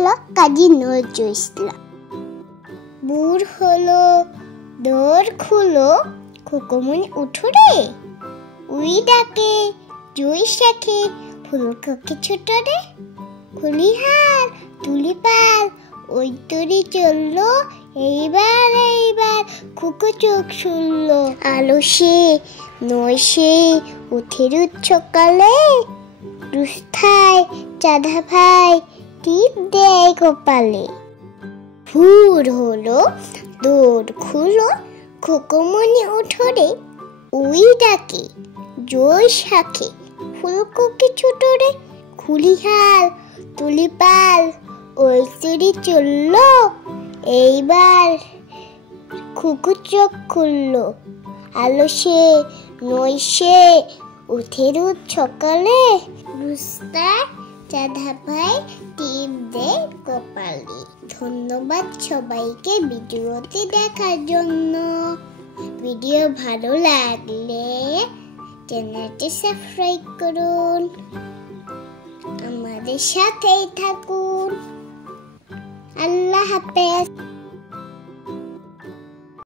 হলো কাজী নজরুল ইসলাম। বুড় হলো দোর খুলো, খোকমনি উঠো রে, উই ডাকে জুই শাখে ফুলকপি ছোট রে, খুলিহার তুলিপাল ওই তরি চললো, এইবার এইবার খুকো চোখ শুনলো, আলো সে নয় সে উঠে রোজ সকালে, রুস্থায় চাঁদা ভাই টিপ দেয় কপালে। ভোর হলো দোর খুলো, খোকমনি উঠো রে, উই ডাকে জয় শাখে ফুলকপি ছোট রে, খুলিহাল তুলিপাল ওই তরি চললো, এইবার খুকু চোখ খুললো, আলো সে নয় সে উঠে রোজ সকালে, রুস্তায় চাঁদা ভাই টিপ দেয় কপালে। ধন্যবাদ সবাইকে ভিডিওটি দেখার জন্য। ভিডিও ভালো লাগলে চ্যানেলটি সাবস্ক্রাইব করুন, আমাদের সাথেই থাকুন। আল্লাহ হাফেজ।